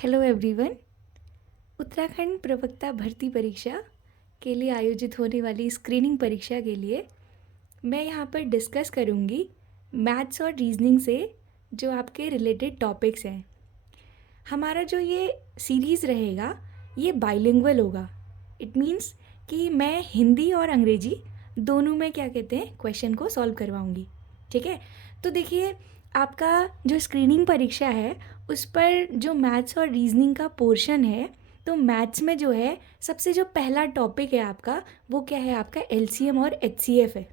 Hello everyone. Uttarakhand प्रवक्ता भर्ती परीक्षा के लिए आयोजित होने वाली स्क्रीनिंग परीक्षा के लिए मैं यहाँ पर डिस्कस करूँगी मैथ्स और रीजनिंग से जो आपके रिलेटेड टॉपिक्स हैं। हमारा जो ये सीरीज़ रहेगा ये बाइलिंगुअल होगा। इट मीन्स कि मैं हिंदी और अंग्रेजी दोनों में क्या कहते हैं क्वेश्चन को सॉल्व करवाऊँगी। ठीक है, तो देखिए आपका जो स्क्रीनिंग परीक्षा है उस पर जो मैथ्स और रीजनिंग का पोर्शन है, तो मैथ्स में जो है सबसे जो पहला टॉपिक है आपका वो क्या है, आपका एलसीएम और एचसीएफ है।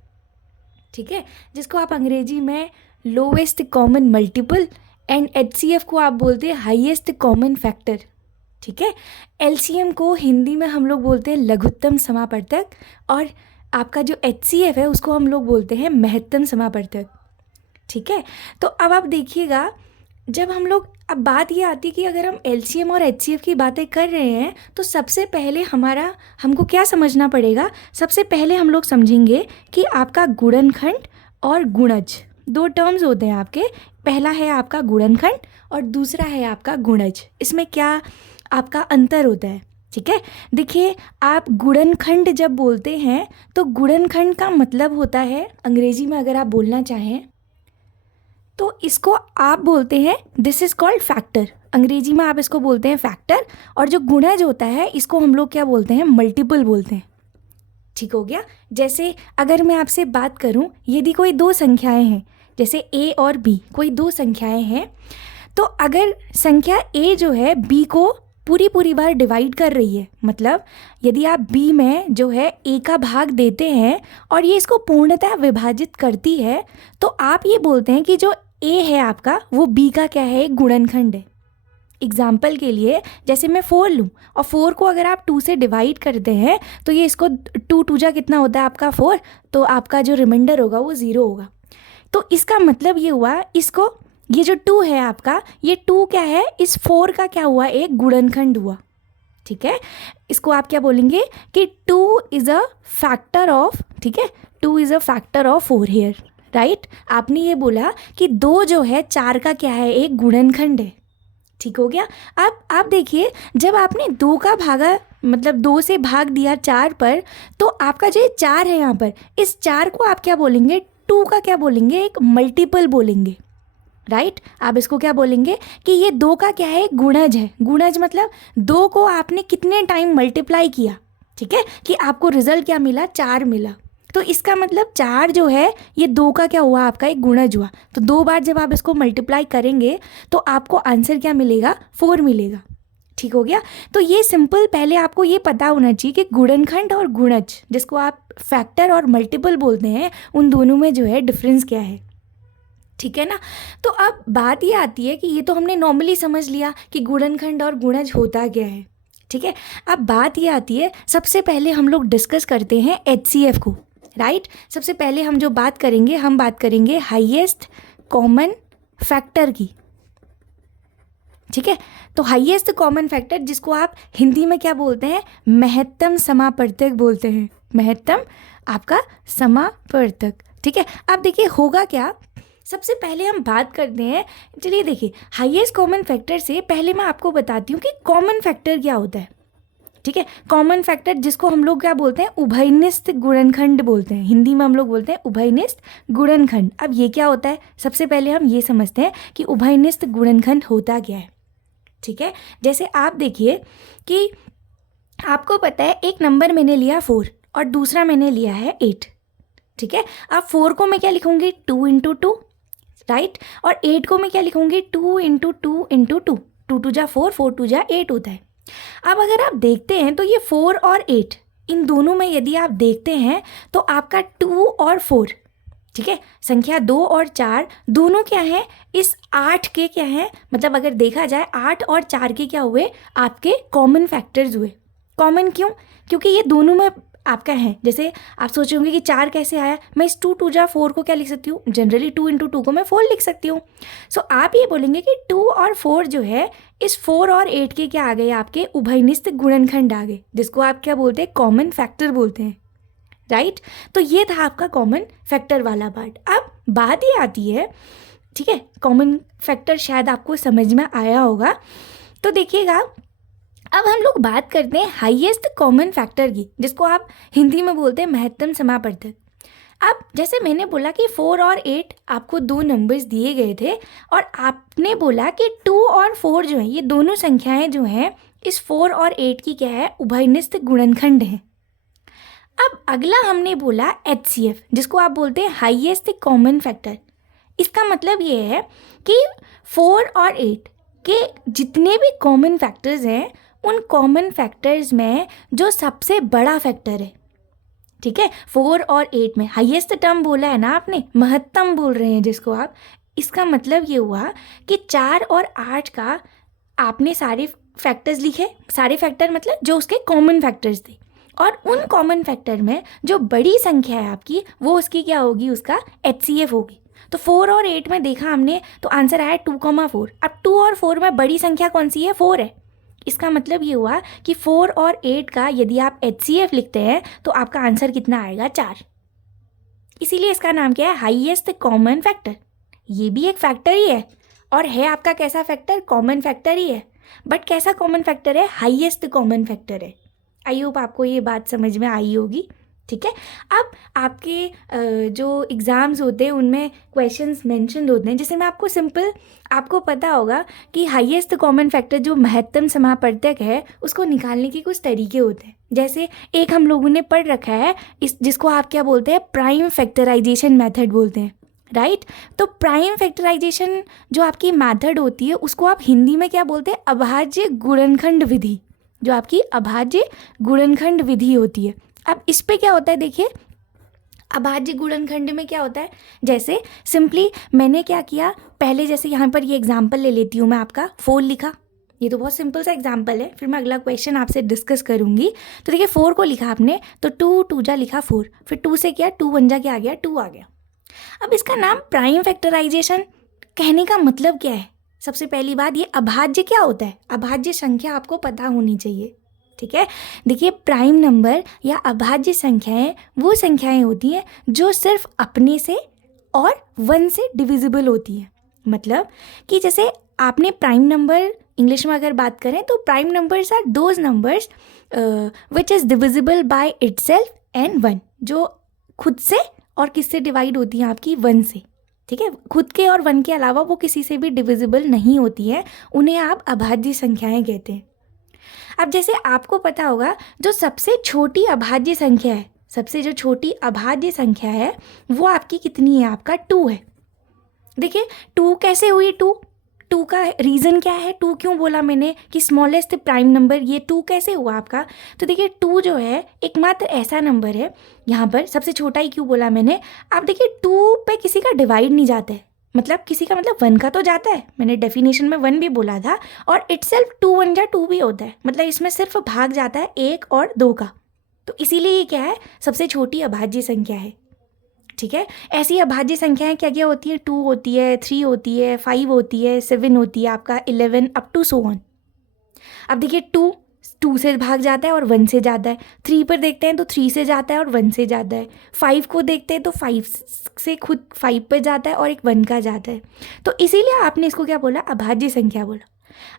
ठीक है, जिसको आप अंग्रेजी में lowest common multiple and HCF को आप बोलते हैं हाईएस्ट कॉमन फैक्टर। ठीक है, एलसीएम को हिंदी में हम लोग बोलते हैं लघुत्तम समापवर्तक और आपका जो एचसीएफ है उसको हम लोग बोलते हैं महत्तम समापवर्तक। ठीक है, तो अब आप देखिएगा जब हम लोग, अब बात ये आती है कि अगर हम एलसीएम और एचसीएफ की बातें कर रहे हैं तो सबसे पहले हमको क्या समझना पड़ेगा। सबसे पहले हम लोग समझेंगे कि आपका गुणनखंड और गुणज दो टर्म्स होते हैं आपके। पहला है आपका गुणनखंड और दूसरा है आपका गुणज। इसमें क्या आपका अंतर होता है। ठीक है, देखिए आप गुणनखंड जब बोलते हैं तो गुणनखंड का मतलब होता है, अंग्रेजी में अगर आप बोलना चाहें तो इसको आप बोलते हैं दिस इज़ कॉल्ड फैक्टर। अंग्रेजी में आप इसको बोलते हैं फैक्टर। और जो गुणज होता है इसको हम लोग क्या बोलते हैं, मल्टीपल बोलते हैं। ठीक हो गया। जैसे अगर मैं आपसे बात करूं, यदि कोई दो संख्याएं हैं, जैसे ए और बी, कोई दो संख्याएं हैं, तो अगर संख्या ए जो है बी को पूरी बार डिवाइड कर रही है, मतलब यदि आप बी में जो है ए का भाग देते हैं और ये इसको पूर्णतः विभाजित करती है, तो आप ये बोलते हैं कि जो ए है आपका वो बी का क्या है, एक गुणनखंड है। एग्जाम्पल के लिए जैसे मैं 4 लूँ और 4 को अगर आप 2 से डिवाइड करते हैं तो ये इसको 2 2 जा कितना होता है आपका 4, तो आपका जो रिमाइंडर होगा वो 0 होगा। तो इसका मतलब ये हुआ, इसको ये जो 2 है आपका, ये 2 क्या है, इस 4 का क्या हुआ, एक गुणनखंड हुआ। ठीक है, इसको आप क्या बोलेंगे कि 2 इज़ अ फैक्टर ऑफ, ठीक है, 2 is a factor of 4 here. Right, आपने ये बोला कि 2 जो है 4 का क्या है, एक गुणनखंड है। ठीक हो गया। अब आप देखिए जब आपने 2 का भागा, मतलब 2 से भाग दिया 4 पर, तो आपका जो 4 है यहाँ पर, इस 4 को आप क्या बोलेंगे, 2 का क्या बोलेंगे, एक मल्टीपल बोलेंगे। राइट, आप इसको क्या बोलेंगे कि ये 2 का क्या है, गुणज है। गुणज मतलब 2 को आपने कितने टाइम मल्टीप्लाई किया, ठीक है, कि आपको रिजल्ट क्या मिला, 4 मिला। तो इसका मतलब 4 जो है ये 2 का क्या हुआ, आपका एक गुणज हुआ। तो 2 बार जब आप इसको मल्टीप्लाई करेंगे तो आपको आंसर क्या मिलेगा, 4 मिलेगा। ठीक हो गया। तो ये सिंपल, पहले आपको ये पता होना चाहिए कि गुणनखंड और गुणज, जिसको आप फैक्टर और मल्टीपल बोलते हैं, उन दोनों में जो है डिफरेंस क्या है। ठीक है ना। तो अब बात ये आती है कि ये तो हमने नॉर्मली समझ लिया कि गुणनखंड और गुणज होता क्या है। ठीक है, अब बात ये आती है, सबसे पहले हम लोग डिस्कस करते हैं एचसीएफ को। राइट, सबसे पहले हम जो बात करेंगे, हम बात करेंगे हाईएस्ट कॉमन फैक्टर की। ठीक है, तो हाईएस्ट कॉमन फैक्टर, जिसको आप हिंदी में क्या बोलते हैं, महत्तम समापवर्तक बोलते हैं। महत्तम आपका समापवर्तक। ठीक है, अब देखिए होगा क्या, सबसे पहले हम बात करते हैं, चलिए देखिए हाईएस्ट कॉमन फैक्टर से पहले मैं आपको बताती हूँ कि कॉमन फैक्टर क्या होता है। ठीक है, कॉमन फैक्टर जिसको हम लोग क्या बोलते हैं, उभयनिष्ठ गुणनखंड बोलते हैं। हिंदी में हम लोग बोलते हैं उभयनिष्ठ गुणनखंड। अब ये क्या होता है, सबसे पहले हम ये समझते हैं कि उभयनिष्ठ गुणनखंड होता क्या है। ठीक है, जैसे आप देखिए कि आपको पता है एक नंबर मैंने लिया 4 और दूसरा मैंने लिया है 8। ठीक है, अब 4 को मैं क्या लिखूंगी, 2 इंटू 2। राइट, और 8 को मैं क्या लिखूंगी, 2 इंटू 2 इंटू 2। 2 2 जा 4, 4 2 जा 8 होता है। अब अगर आप देखते हैं तो ये 4 और 8, इन दोनों में यदि आप देखते हैं तो आपका 2 और 4, ठीक है, संख्या 2 और 4 दोनों क्या हैं, इस 8 के क्या हैं, मतलब अगर देखा जाए 8 और 4 के क्या हुए, आपके कॉमन फैक्टर्स हुए। कॉमन क्यों, क्योंकि ये दोनों में आपका है। जैसे आप सोच रहे होंगे कि 4 कैसे आया, मैं इस 2 2 जा 4 को क्या लिख सकती हूँ, जनरली 2 इंटू 2 को मैं 4 लिख सकती हूँ। सो आप ये बोलेंगे कि 2 और 4 जो है, इस 4 और 8 के क्या आ गए, आपके उभयनिष्ठ गुणनखंड आ गए, जिसको आप क्या बोलते हैं, कॉमन फैक्टर बोलते हैं। राइट, तो ये था आपका कॉमन फैक्टर वाला पार्ट। अब बात ये आती है, ठीक है, कॉमन फैक्टर शायद आपको समझ में आया होगा तो देखिएगा, अब हम लोग बात करते हैं हाईएस्ट कॉमन फैक्टर की, जिसको आप हिंदी में बोलते हैं महत्तम समापवर्धक। अब जैसे मैंने बोला कि 4 और 8 आपको दो नंबर्स दिए गए थे, और आपने बोला कि 2 और 4 जो है, ये दोनों संख्याएं जो हैं इस 4 और 8 की क्या है, उभयनिष्ठ गुणनखंड है। अब अगला हमने बोला HCF, जिसको आप बोलते हैं हाईएस्ट कॉमन फैक्टर। इसका मतलब ये है कि 4 और 8 के जितने भी कॉमन फैक्टर्स हैं, उन कॉमन फैक्टर्स में जो सबसे बड़ा फैक्टर है, ठीक है, 4 और 8 में हाईएस्ट टर्म बोला है ना आपने, महत्तम बोल रहे हैं जिसको आप, इसका मतलब ये हुआ कि 4 और 8 का आपने सारे फैक्टर्स लिखे, सारे फैक्टर मतलब जो उसके कॉमन फैक्टर्स थे, और उन कॉमन फैक्टर में जो बड़ी संख्या है आपकी, वो उसकी क्या होगी, उसका HCF होगी। तो 4 और 8 में देखा हमने तो आंसर आया 2,4। अब 2 और 4 में बड़ी संख्या कौन सी है, 4 है। इसका मतलब ये हुआ कि 4 और 8 का यदि आप HCF लिखते हैं तो आपका आंसर कितना आएगा, 4। इसीलिए इसका नाम क्या है, हाईएस्ट कॉमन फैक्टर। ये भी एक फैक्टर ही है, और है आपका कैसा फैक्टर, कॉमन फैक्टर ही है, बट कैसा कॉमन फैक्टर है, हाईएस्ट कॉमन फैक्टर है। आई होप आपको ये बात समझ में आई होगी, ठीक है। अब आपके जो एग्ज़ाम्स होते हैं उनमें क्वेश्चंस मेंशन होते हैं, जैसे मैं आपको सिंपल, आपको पता होगा कि हाईएस्ट कॉमन फैक्टर जो महत्तम समापवर्तक है, उसको निकालने के कुछ तरीके होते हैं। जैसे एक हम लोगों ने पढ़ रखा है जिसको आप क्या बोलते हैं, प्राइम फैक्टराइजेशन मेथड बोलते हैं, राइट। तो प्राइम फैक्टराइजेशन जो आपकी मेथड होती है, उसको आप हिंदी में क्या बोलते हैं, अभाज्य गुणनखंड विधि। जो आपकी अभाज्य गुणनखंड विधि होती है। अब इस पे क्या होता है, देखिए अभाज्य गुणनखंड में क्या होता है, जैसे सिंपली मैंने क्या किया, पहले जैसे यहाँ पर ये एग्जांपल ले लेती हूँ मैं, आपका 4 लिखा, ये तो बहुत सिंपल सा एग्जांपल है, फिर मैं अगला क्वेश्चन आपसे डिस्कस करूँगी। तो देखिए 4 को लिखा आपने, तो 2 2 जा लिखा 4, फिर 2 से क्या, 2 1 जा क्या आ गया, 2 आ गया। अब इसका नाम प्राइम फैक्टराइजेशन, कहने का मतलब क्या है, सबसे पहली बात ये अभाज्य क्या होता है, अभाज्य संख्या आपको पता होनी चाहिए, ठीक है। देखिए प्राइम नंबर या अभाज्य संख्याएं वो संख्याएं होती हैं जो सिर्फ अपने से और 1 से डिविजिबल होती हैं। मतलब कि जैसे आपने प्राइम नंबर इंग्लिश में अगर बात करें तो prime numbers are those numbers which is divisible by itself and 1, जो खुद से और किससे डिवाइड होती हैं, आपकी 1 से, ठीक है। खुद के और 1 के अलावा वो किसी से भी डिविजिबल नहीं होती है, उन्हें आप अभाज्य संख्याएं कहते हैं। अब जैसे आपको पता होगा जो सबसे छोटी अभाज्य संख्या है, सबसे जो छोटी अभाज्य संख्या है वो आपकी कितनी है, आपका 2 है। देखिए 2 कैसे हुई, 2 का रीज़न क्या है, 2 क्यों बोला मैंने कि स्मॉलेस्ट प्राइम नंबर, ये 2 कैसे हुआ आपका। तो देखिए 2 जो है एकमात्र ऐसा नंबर है, यहाँ पर सबसे छोटा ही क्यों बोला मैंने। आप देखिए 2 पे किसी का डिवाइड नहीं जाता है, मतलब किसी का मतलब 1 का तो जाता है, मैंने डेफिनेशन में 1 भी बोला था, और इटसेल्फ 2 1 जा 2 भी होता है, मतलब इसमें सिर्फ भाग जाता है 1 और 2 का। तो इसीलिए ये क्या है, सबसे छोटी अभाज्य संख्या है, ठीक है। ऐसी अभाज्य संख्याएं क्या क्या होती है, 2 होती है, 3 होती है, 5 होती है, 7 होती है, आपका 11 अप टू सो ऑन। अब देखिए 2 से भाग जाता है और 1 से जाता है, 3 पर देखते हैं तो 3 से जाता है और 1 से जाता है, 5 को देखते हैं तो 5 से खुद 5 पर जाता है और एक 1 का जाता है। तो इसीलिए आपने इसको क्या बोला, अभाज्य संख्या बोला।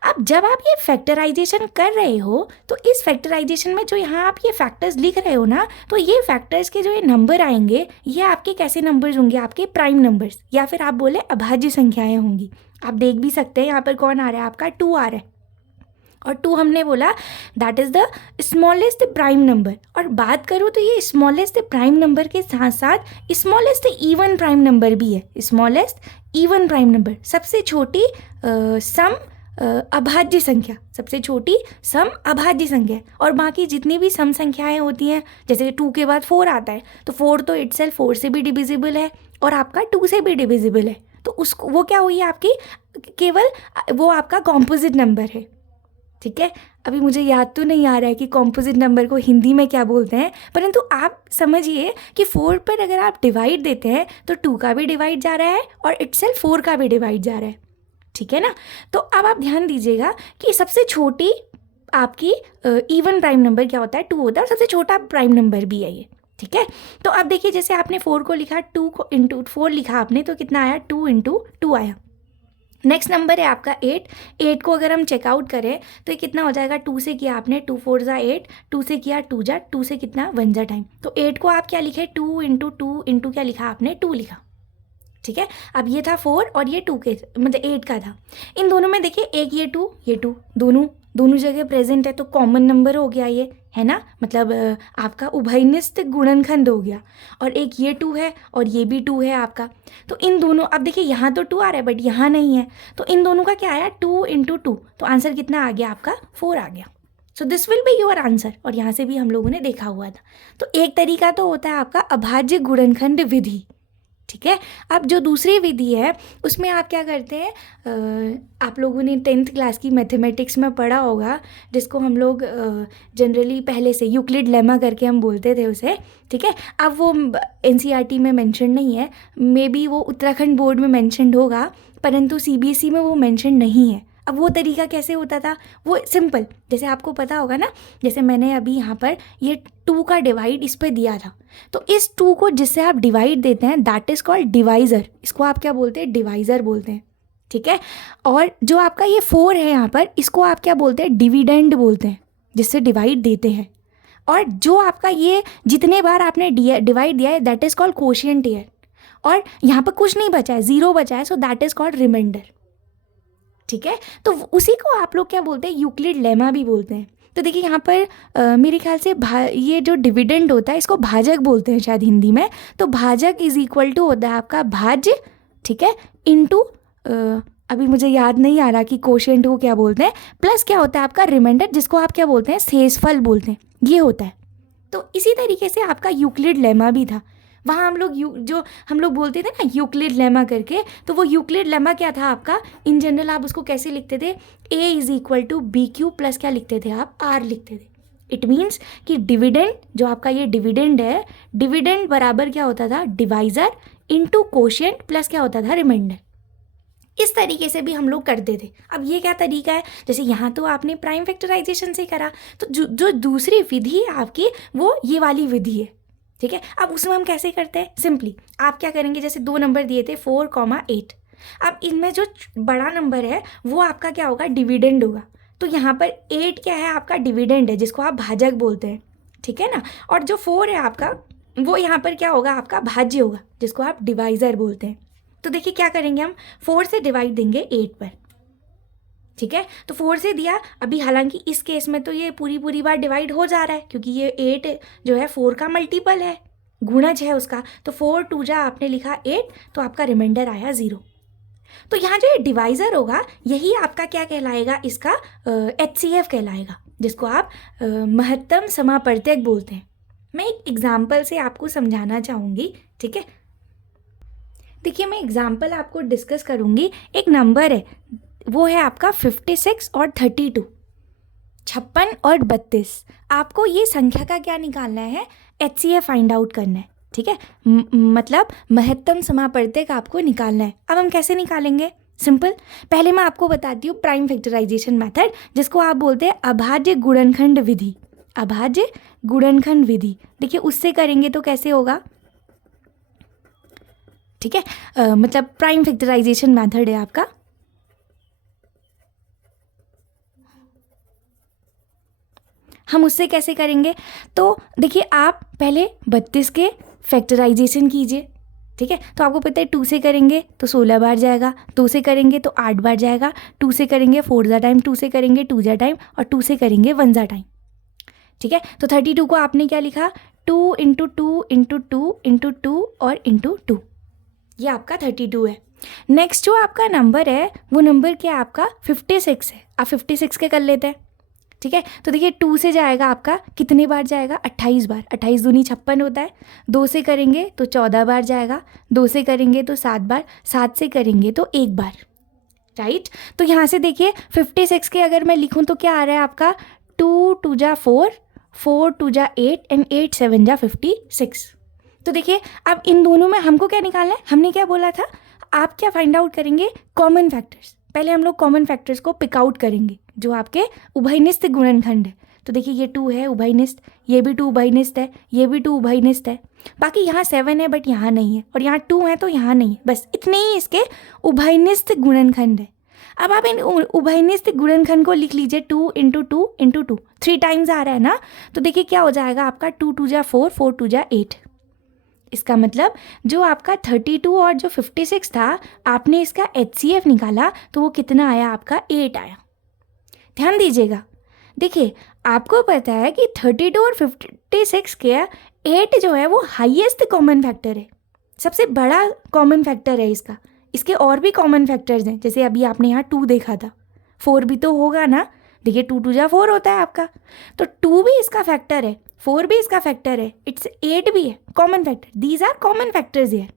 अब जब आप ये फैक्टराइजेशन कर रहे हो तो इस फैक्टराइजेशन में जो यहाँ आप ये फैक्टर्स लिख रहे हो ना, तो ये फैक्टर्स के जो ये नंबर आएंगे, ये आपके कैसे नंबर्स होंगे, आपके प्राइम नंबर्स, या फिर आप बोले अभाज्य संख्याएं होंगी। आप देख भी सकते हैं यहाँ पर कौन आ रहा है, आपका 2 आ रहा है, और 2 हमने बोला that is the smallest prime number. और बात करूँ तो ये स्मॉलेस्ट प्राइम नंबर के साथ साथ स्मॉलेस्ट इवन प्राइम नंबर भी है। स्मॉलेस्ट इवन प्राइम नंबर, सबसे छोटी सम अभाज्य संख्या, सबसे छोटी सम अभाज्य संख्या। और बाकी जितनी भी सम संख्याएं होती हैं, जैसे 2 के बाद 4 आता है, तो 4 तो इटसेल्फ 4 से भी डिविजिबल है और आपका 2 से भी डिविजिबल है, तो उसको वो क्या हुई आपकी, केवल वो आपका कॉम्पोजिट नंबर है, ठीक है। अभी मुझे याद तो नहीं आ रहा है कि कॉम्पोजिट नंबर को हिंदी में क्या बोलते हैं, परंतु आप समझिए कि 4 पर अगर आप डिवाइड देते हैं तो 2 का भी डिवाइड जा रहा है और इटसेल्फ 4 का भी डिवाइड जा रहा है, ठीक है ना। तो अब आप ध्यान दीजिएगा कि सबसे छोटी आपकी इवन प्राइम नंबर क्या होता है, 2 होता है, और सबसे छोटा प्राइम नंबर भी है ये, ठीक है। तो अब देखिए जैसे आपने 4 को लिखा, 2 को इंटू 4 लिखा आपने, तो कितना आया, 2 इंटू 2 आया। नेक्स्ट नंबर है आपका 8। 8 को अगर हम चेकआउट करें तो ये कितना हो जाएगा, 2 से किया आपने, 2 4 ज़ा 8, 2 से किया 2 जा, 2 से कितना 1 जा टाइम। तो 8 को आप क्या लिखे, 2 इंटू 2 इंटू क्या लिखा आपने, 2 लिखा। ठीक है, अब ये था 4 और ये 2 के मतलब 8 का था। इन दोनों में देखिए एक ये 2 ये 2 दोनों जगह प्रेजेंट है, तो कॉमन नंबर हो गया ये, है ना, मतलब आपका उभयनिष्ठ गुणनखंड हो गया। और एक ये 2 है और ये भी 2 है आपका। तो इन दोनों, अब देखिए यहाँ तो 2 आ रहा है बट यहाँ नहीं है, तो इन दोनों का क्या आया, 2 इंटू 2, तो आंसर कितना आ गया आपका, 4 आ गया। So this will be your answer. और यहाँ से भी हम लोगों ने देखा हुआ था। तो एक तरीका तो होता है आपका अभाज्य गुणनखंड विधि। ठीक है, अब जो दूसरी विधि है उसमें आप क्या करते हैं, आप लोगों ने 10th क्लास की मैथमेटिक्स में पढ़ा होगा, जिसको हम लोग जनरली पहले से यूक्लिड लेमा करके हम बोलते थे उसे। ठीक है, अब वो NCERT में मेंशन नहीं है, मे बी वो उत्तराखंड बोर्ड में मेंशनड होगा, परंतु CBSE में वो मेंशन नहीं है। अब वो तरीका कैसे होता था, वो सिंपल, जैसे आपको पता होगा ना, जैसे मैंने अभी यहाँ पर ये 2 का डिवाइड इस पे दिया था, तो इस 2 को जिससे आप डिवाइड देते हैं दैट इज़ कॉल्ड डिवाइज़र। इसको आप क्या बोलते हैं, डिवाइज़र बोलते हैं। ठीक है, और जो आपका ये 4 है यहाँ पर, इसको आप क्या बोलते हैं, डिविडेंड बोलते हैं, जिससे डिवाइड देते हैं। और जो आपका ये जितने बार आपने डिवाइड दिया है that is called quotient year. और यहाँ पर कुछ नहीं बचा है, 0 बचा है, so that is called remainder. ठीक है, तो उसी को आप लोग क्या बोलते हैं, यूक्लिड लेमा भी बोलते हैं। तो देखिए यहाँ पर मेरे ख्याल से ये जो डिविडेंड होता है इसको भाजक बोलते हैं शायद हिंदी में। तो भाजक इज इक्वल टू होता है आपका भाज्य, ठीक है, इनटू अभी मुझे याद नहीं आ रहा कि कोशेंट को क्या बोलते हैं, प्लस क्या होता है आपका रिमाइंडर, जिसको आप क्या बोलते हैं, शेषफल बोलते हैं, ये होता है। तो इसी तरीके से आपका यूक्लिड लेमा भी था। वहाँ हम लोग जो हम लोग बोलते थे ना यूक्लिड लेमा करके, तो वो यूक्लिड लेमा क्या था आपका, इन जनरल आप उसको कैसे लिखते थे, A is equal to B Q plus क्या लिखते थे आप, R लिखते थे। इट मीन्स कि डिविडेंड, जो आपका ये डिविडेंड है, डिविडेंड बराबर क्या होता था, डिवाइजर इंटू कोशिएंट प्लस क्या होता था, रिमाइंडर। इस तरीके से भी हम लोग करते थे। अब ये क्या तरीका है, जैसे यहाँ तो आपने प्राइम फैक्टराइजेशन से करा, तो जो दूसरी विधि है आपकी वो ये वाली विधि है। ठीक है, अब उसमें हम कैसे करते हैं, सिंपली आप क्या करेंगे, जैसे 2 नंबर दिए थे 4,8, अब इनमें जो बड़ा नंबर है वो आपका क्या होगा, डिविडेंड होगा। तो यहाँ पर 8 क्या है आपका, डिविडेंड है, जिसको आप भाजक बोलते हैं। ठीक है ना, और जो 4 है आपका वो यहाँ पर क्या होगा, आपका भाज्य होगा, जिसको आप डिवाइजर बोलते हैं। तो देखिए क्या करेंगे, हम 4 से डिवाइड देंगे 8 पर। ठीक है, तो 4 से दिया, अभी हालांकि इस केस में तो ये पूरी बार डिवाइड हो जा रहा है, क्योंकि ये 8 जो है 4 का मल्टीपल है, गुणज है उसका। तो 4 2 जा आपने लिखा 8, तो आपका रिमाइंडर आया 0। तो यहाँ जो ये डिवाइजर होगा यही आपका क्या कहलाएगा, इसका HCF कहलाएगा, जिसको आप महत्तम समापर्तक बोलते हैं। मैं एक एग्जाम्पल से आपको समझाना चाहूँगी। ठीक है, देखिए मैं एग्जाम्पल आपको डिस्कस करूँगी। एक नंबर है, वो है आपका 56 और 32, 56 और 32। आपको ये संख्या का क्या निकालना है, HCF फाइंड आउट करना है। ठीक है, मतलब महत्तम समापर्तक आपको निकालना है। अब हम कैसे निकालेंगे, सिंपल, पहले मैं आपको बताती हूँ प्राइम फैक्टराइजेशन मेथड, जिसको आप बोलते हैं अभाज्य गुणनखंड विधि। अभाज्य गुणनखंड विधि, देखिए उससे करेंगे तो कैसे होगा। ठीक है, मतलब प्राइम फैक्टराइजेशन मेथड है आपका। हम उससे कैसे करेंगे, तो देखिए आप पहले 32 के फैक्टराइजेशन कीजिए। ठीक है, तो आपको पता है 2 से करेंगे तो 16 बार जाएगा, 2 से करेंगे तो 8 बार जाएगा, 2 से करेंगे 4 जा टाइम, 2 से करेंगे 2 जा टाइम, और 2 से करेंगे 1 जा टाइम। ठीक है, तो 32 को आपने क्या लिखा, 2 इंटू 2 इंटू 2 इंटू 2 और इंटू 2, ये आपका 32 है। नेक्स्ट जो आपका नंबर है वो नंबर क्या है आपका, 56 है। आप 56 के कर लेते हैं। ठीक है, तो देखिए 2 से जाएगा आपका कितने बार जाएगा, 28 बार, 28 दूनी 56 होता है। 2 से करेंगे तो 14 बार जाएगा, 2 से करेंगे तो 7 बार, 7 से करेंगे तो 1 बार। राइट, तो यहाँ से देखिए 56 के अगर मैं लिखूँ तो क्या आ रहा है आपका, 2 2 जा 4, 4 2 जा 8 एंड 8 7 जा 56। तो देखिए अब इन दोनों में हमको क्या निकालना है, हमने क्या बोला था, आप क्या फाइंड आउट करेंगे, कॉमन फैक्टर्स। पहले हम लोग कॉमन फैक्टर्स को पिक आउट करेंगे जो आपके उभयनिष्ठ गुणनखंड है। तो देखिए ये 2 है उभयनिष्ठ, ये भी 2 उभयनिष्ठ है, ये भी 2 उभयनिष्ठ है। बाकी यहाँ 7 है बट यहाँ नहीं है, और यहाँ 2 है तो यहाँ नहीं है, बस इतने ही इसके उभयनिष्ठ गुणनखंड है। अब आप इन उभयनिष्ठ गुणनखंड को लिख लीजिए, 2 इंटू 2 इंटू 2, 3 टाइम्स आ रहा है ना, तो देखिए क्या हो जाएगा आपका, 2 2 जा 4, 4 2 जा 8। इसका मतलब जो आपका 32 और जो 56 था, आपने इसका HCF निकाला तो वो कितना आया आपका, 8 आया। ध्यान दीजिएगा, देखिए आपको पता है कि 32 और 56 के 8 जो है वो हाईएस्ट कॉमन फैक्टर है, सबसे बड़ा कॉमन फैक्टर है इसका। इसके और भी कॉमन फैक्टर्स हैं, जैसे अभी आपने यहाँ 2 देखा था, 4 भी तो होगा ना, देखिए 2 2 जा 4 होता है आपका, तो 2 भी इसका फैक्टर है, 4 भी इसका फैक्टर है, इट्स 8 भी है common factor. These are common factors है।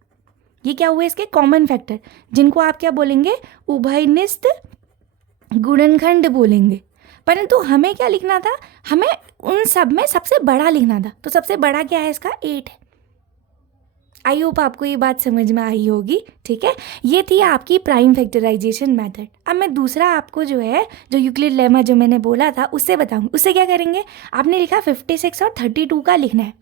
ये क्या हुए इसके कॉमन फैक्टर, जिनको आप क्या बोलेंगे, उभयनिष्ठ गुणनखंड बोलेंगे। परंतु हमें क्या लिखना था, हमें उन सब में सबसे बड़ा लिखना था, तो सबसे बड़ा क्या है इसका, 8 है। आई होप आपको ये बात समझ में आई होगी, ठीक है। ये थी आपकी प्राइम फैक्टराइजेशन मेथड। अब मैं दूसरा आपको जो है, जो यूक्लिड लेमा जो मैंने बोला था उससे बताऊंगी। उससे क्या करेंगे, आपने लिखा 56 और 32 का लिखना है,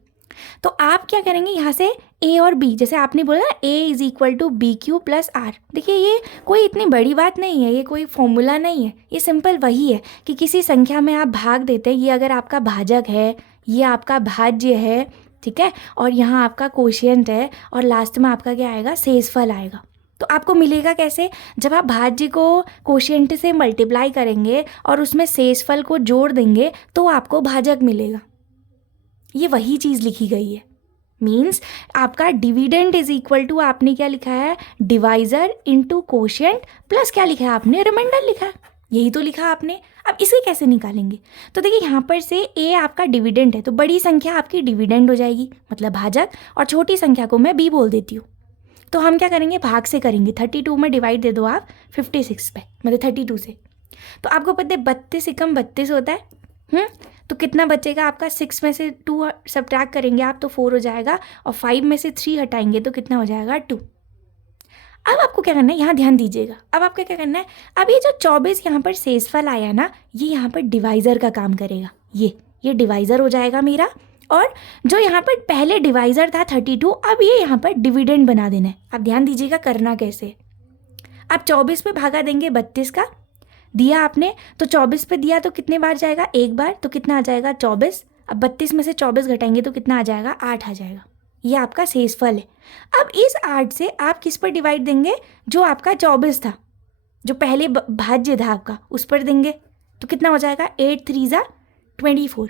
तो आप क्या करेंगे, यहाँ से ए और बी, जैसे आपने बोला ना A is equal to B Q plus R. देखिए ये कोई इतनी बड़ी बात नहीं है, ये कोई फॉर्मूला नहीं है, ये सिंपल वही है कि किसी संख्या में आप भाग देते हैं, ये अगर आपका भाजक है, ये आपका भाज्य है, ठीक है, और यहाँ आपका कोशिएंट है, और लास्ट में आपका क्या आएगा, शेषफल आएगा। तो आपको मिलेगा कैसे, जब आप भाज्य को कोशिएंट से मल्टीप्लाई करेंगे और उसमें शेषफल को जोड़ देंगे तो आपको भाजक मिलेगा। ये वही चीज़ लिखी गई है। मीन्स आपका डिविडेंड इज इक्वल टू, आपने क्या लिखा है, डिवाइजर इंटू कोशिएंट प्लस क्या लिखा है आपने, रिमाइंडर लिखा है, यही तो लिखा आपने। अब इसे कैसे निकालेंगे, तो देखिए यहाँ पर से ए आपका डिविडेंड है, तो बड़ी संख्या आपकी डिविडेंड हो जाएगी, मतलब भाजक, और छोटी संख्या को मैं बी बोल देती हूँ। तो हम क्या करेंगे, भाग से करेंगे, 32 में डिवाइड दे दो आप 56 पे, मतलब 32 से। तो आपको पता है 32 एकम 32 होता है, तो कितना बचेगा आपका, 6 में से 2 सब्ट्रैक्ट करेंगे आप तो 4 हो जाएगा, और 5 में से 3 हटाएंगे तो कितना हो जाएगा, 2। अब आपको क्या करना है, यहाँ ध्यान दीजिएगा, अब आपको क्या करना है, अब ये जो 24 यहाँ पर शेषफल आया ना, ये यहाँ पर डिवाइज़र का काम करेगा, ये डिवाइज़र हो जाएगा मेरा, और जो यहाँ पर पहले डिवाइज़र था 32, अब ये यहाँ पर डिविडेंड बना देना है। अब ध्यान दीजिएगा करना कैसे, अब 24 पे भागा देंगे 32 का, दिया आपने तो 24 पे दिया तो कितने बार जाएगा, एक बार, तो कितना आ जाएगा 24। अब 32 में से 24 घटाएंगे तो कितना आ जाएगा, 8 आ जाएगा। ये आपका शेषफल है। अब इस 8 से आप किस पर डिवाइड देंगे, जो आपका 24 था, जो पहले भाज्य था आपका, उस पर देंगे तो कितना हो जाएगा, 8 3 जा 24।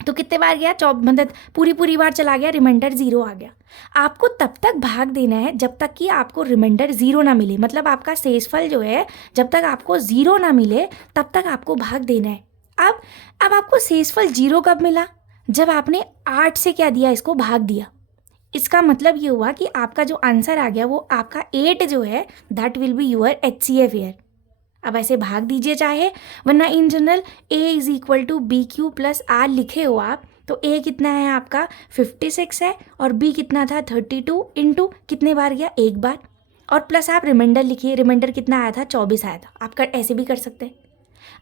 तो कितने बार गया, मतलब पूरी बार चला गया, रिमाइंडर 0 आ गया। आपको तब तक भाग देना है जब तक कि आपको रिमाइंडर 0 ना मिले, मतलब आपका शेषफल जो है जब तक आपको 0 ना मिले तब तक आपको भाग देना है। अब आपको शेषफल 0 कब मिला, जब आपने 8 से क्या दिया, इसको भाग दिया। इसका मतलब ये हुआ कि आपका जो आंसर आ गया वो आपका 8 जो है, that will be your HCF here. अब ऐसे भाग दीजिए चाहे, वरना in general a is equal to B Q plus R लिखे हो आप, तो a कितना है आपका 56 है, और b कितना था 32 इंटू कितने बार गया, एक बार, और प्लस आप रिमाइंडर लिखिए, रिमाइंडर कितना आया था, 24 आया था। आप ऐसे भी कर सकते हैं।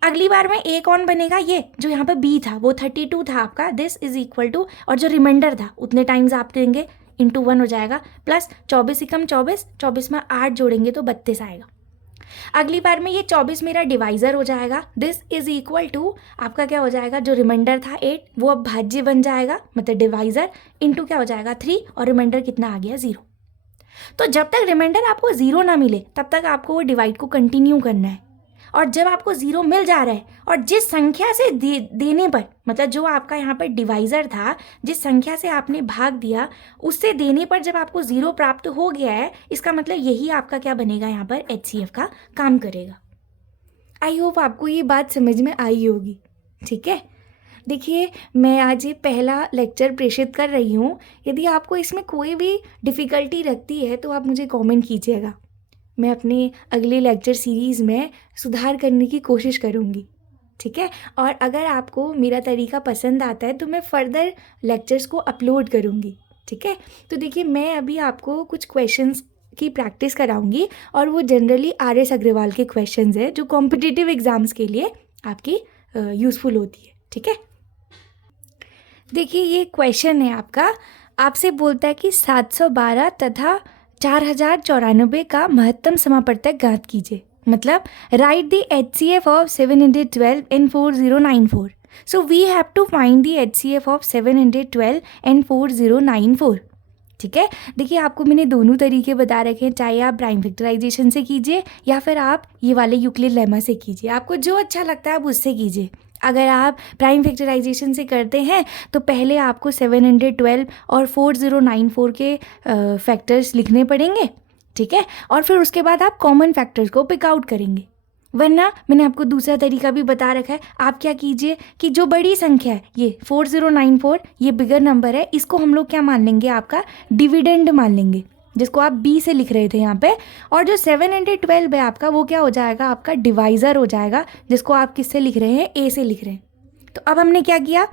अगली बार में a कौन बनेगा, ये जो यहाँ पे b था वो 32 था आपका, दिस इज इक्वल टू, और जो रिमाइंडर था उतने टाइम्स आप देंगे, इंटू 1 हो जाएगा, प्लस 24 एकम 24, 24 में 8 जोड़ेंगे तो 32 आएगा। अगली बार में ये 24 मेरा डिवाइज़र हो जाएगा, दिस इज इक्वल टू आपका क्या हो जाएगा, जो रिमाइंडर था 8 वो अब भाज्य बन जाएगा, मतलब डिवाइज़र, इंटू क्या हो जाएगा 3, और रिमाइंडर कितना आ गया 0। तो जब तक रिमाइंडर आपको 0 ना मिले तब तक आपको वो डिवाइड को कंटिन्यू करना है, और जब आपको 0 मिल जा रहा है और जिस संख्या से देने पर, मतलब जो आपका यहाँ पर डिवाइज़र था, जिस संख्या से आपने भाग दिया उससे देने पर जब आपको 0 प्राप्त हो गया है, इसका मतलब यही आपका क्या बनेगा, यहाँ पर HCF का काम करेगा। आई होप आपको ये बात समझ में आई होगी, ठीक है। देखिए मैं आज ये पहला लेक्चर प्रेषित कर रही हूँ, यदि आपको इसमें कोई भी डिफ़िकल्टी लगती है तो आप मुझे कॉमेंट कीजिएगा, मैं अपने अगले लेक्चर सीरीज़ में सुधार करने की कोशिश करूँगी, ठीक है। और अगर आपको मेरा तरीका पसंद आता है तो मैं फ़र्दर लेक्चर्स को अपलोड करूँगी, ठीक है। तो देखिए मैं अभी आपको कुछ क्वेश्चंस की प्रैक्टिस कराऊँगी, और वो जनरली RS अग्रवाल के क्वेश्चंस हैं जो कॉम्पिटिटिव एग्ज़ाम्स के लिए आपकी यूज़फुल होती है, ठीक है। देखिए ये क्वेश्चन है आपका, आपसे बोलता है कि 712 तथा 4094 का महत्तम समापवर्तक ज्ञात कीजिए। मतलब right the HCF of 712 and 4094. So we have to find the HCF of 712 and 4094. ठीक है, देखिए आपको मैंने दोनों तरीके बता रखे हैं, चाहे आप प्राइम फैक्टराइजेशन से कीजिए या फिर आप ये वाले यूक्लिड लेमा से कीजिए, आपको जो अच्छा लगता है आप उससे कीजिए। अगर आप प्राइम फैक्टराइजेशन से करते हैं तो पहले आपको 712 और 4094 के फैक्टर्स लिखने पड़ेंगे, ठीक है, और फिर उसके बाद आप कॉमन फैक्टर्स को पिक आउट करेंगे। वरना मैंने आपको दूसरा तरीका भी बता रखा है, आप क्या कीजिए कि जो बड़ी संख्या है ये 4094, ये बिगर नंबर है, इसको हम लोग क्या मान लेंगे, आपका डिविडेंड मान लेंगे, जिसको आप बी से लिख रहे थे यहाँ पे। और जो 712 है आपका, वो क्या हो जाएगा, आपका डिवाइज़र हो जाएगा, जिसको आप किससे लिख रहे हैं, ए से लिख रहे हैं। तो अब हमने क्या किया,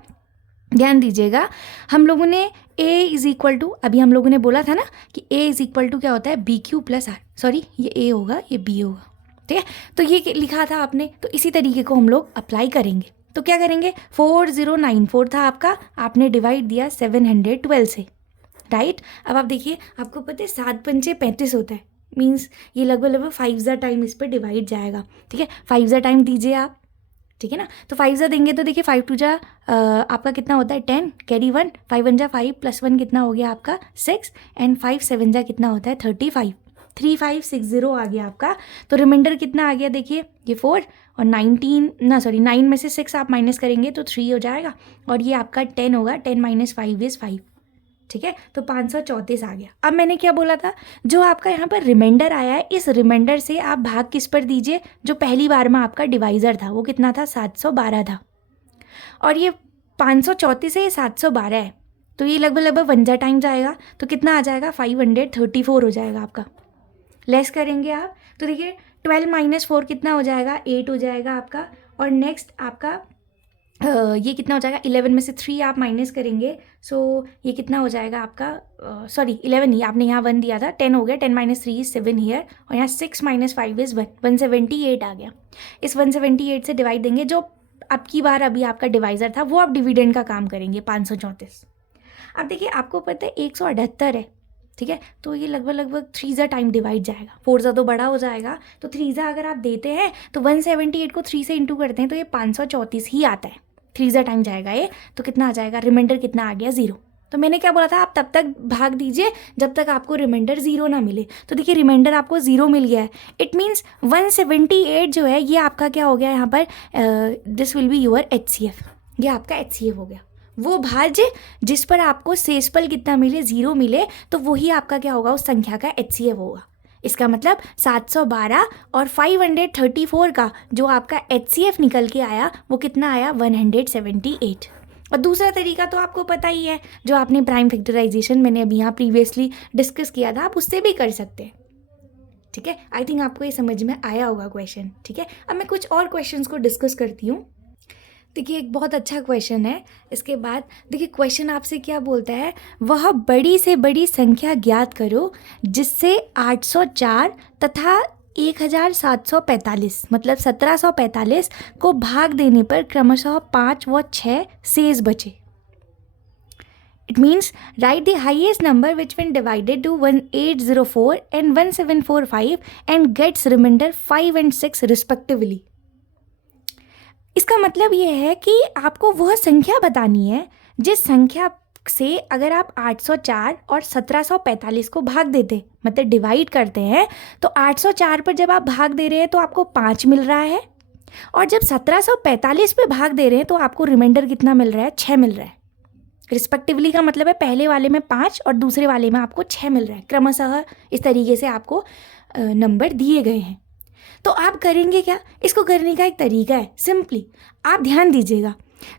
ध्यान दीजिएगा, हम लोगों ने a इज़ इक्वल टू, अभी हम लोगों ने बोला था ना कि a इज़ इक्वल टू क्या होता है, B Q plus R, sorry ये a होगा ये b होगा, ठीक है। तो ये लिखा था आपने, तो इसी तरीके को हम लोग अप्लाई करेंगे। तो क्या करेंगे, 4094 था आपका, आपने डिवाइड दिया 712 से, राइट। अब आप देखिए, आपको पता है 7 पंचे 35 होता है, मीन्स ये लगभग 5 टाइम इस पर डिवाइड जाएगा, ठीक है। 5 टाइम दीजिए आप, ठीक है ना। तो 5 देंगे तो देखिए 5 2 आपका कितना होता है 10, कैरी 1, 5 1 5 प्लस 1 कितना हो गया आपका 6, एंड 5 7 कितना होता है 35, 3560 आ गया आपका। तो रिमाइंडर कितना आ गया, देखिए ये 4 और 9 में से 6 आप माइनस करेंगे तो 3 हो जाएगा, और ये आपका 10 होगा, 10 - 5 इज़ 5, ठीक है। तो 534 आ गया। अब मैंने क्या बोला था, जो आपका यहाँ पर रिमाइंडर आया है, इस रिमाइंडर से आप भाग किस पर दीजिए, जो पहली बार में आपका डिवाइज़र था वो कितना था, 712 था, और ये 534 है, ये 712 है, तो ये लगभग 1 टाइम जाएगा, तो कितना आ जाएगा 534 हो जाएगा आपका। लेस करेंगे आप तो देखिए 12 - 4 कितना हो जाएगा, 8 हो जाएगा आपका। और नेक्स्ट आपका ये कितना हो जाएगा, 11 में से 3 आप माइनस करेंगे, सो ये कितना हो जाएगा आपका, सॉरी 11 ही, आपने यहाँ 1 दिया था, 10 हो गया, 10 - 3 इज़ 7 हियर, और यहाँ 6 - 5 इज़ 1, 178 आ गया। इस 178 से डिवाइड देंगे, जो अब की बार अभी आपका डिवाइज़र था वो आप डिविडेंड का काम करेंगे, 534। अब देखिए आपको पता है 178 है, ठीक है, तो ये लगभग 3 टाइम डिवाइड जाएगा, 4 तो बड़ा हो जाएगा, तो 3 अगर आप देते हैं तो 178 को 3 से इंटू करते हैं तो ये 534 ही आता है, 3 टाइम जाएगा ये, तो कितना आ जाएगा, रिमाइंडर कितना आ गया 0। तो मैंने क्या बोला था, आप तब तक भाग दीजिए जब तक आपको रिमाइंडर 0 ना मिले। तो देखिए रिमाइंडर आपको 0 मिल गया है, इट मीन्स 178 जो है ये आपका क्या हो गया यहाँ पर, this will be your HCF, ये आपका HCF हो गया। वो भाज्य जिस पर आपको शेषफल कितना मिले, 0 मिले, तो वही आपका क्या होगा, उस संख्या का HCF होगा। इसका मतलब 712 और 534 का जो आपका HCF निकल के आया वो कितना आया, 178। और दूसरा तरीका तो आपको पता ही है, जो आपने प्राइम फैक्टराइजेशन मैंने अभी यहाँ प्रीवियसली डिस्कस किया था, आप उससे भी कर सकते हैं, ठीक है। आई थिंक आपको ये समझ में आया होगा क्वेश्चन, ठीक है। अब मैं कुछ और क्वेश्चंस को डिस्कस करती हूँ। देखिए एक बहुत अच्छा क्वेश्चन है, इसके बाद देखिए क्वेश्चन आपसे क्या बोलता है, वह बड़ी से बड़ी संख्या ज्ञात करो जिससे 804 तथा 1745 मतलब 1745 को भाग देने पर क्रमशः 5 व 6 शेष बचे। It means right the highest number which when divided to 1804 and 1745 and gets remainder 5 and 6 respectively। इसका मतलब ये है कि आपको वह संख्या बतानी है जिस संख्या से अगर आप 804 और 1745 को भाग देते, मतलब डिवाइड करते हैं, तो 804 पर जब आप भाग दे रहे हैं तो आपको 5 मिल रहा है, और जब 1745 पे भाग दे रहे हैं तो आपको रिमाइंडर कितना मिल रहा है, 6 मिल रहा है। रिस्पेक्टिवली का मतलब है पहले वाले में 5 और दूसरे वाले में आपको 6 मिल रहा है, क्रमशः इस तरीके से आपको नंबर दिए गए हैं। तो आप करेंगे क्या, इसको करने का एक तरीका है, सिंपली आप ध्यान दीजिएगा,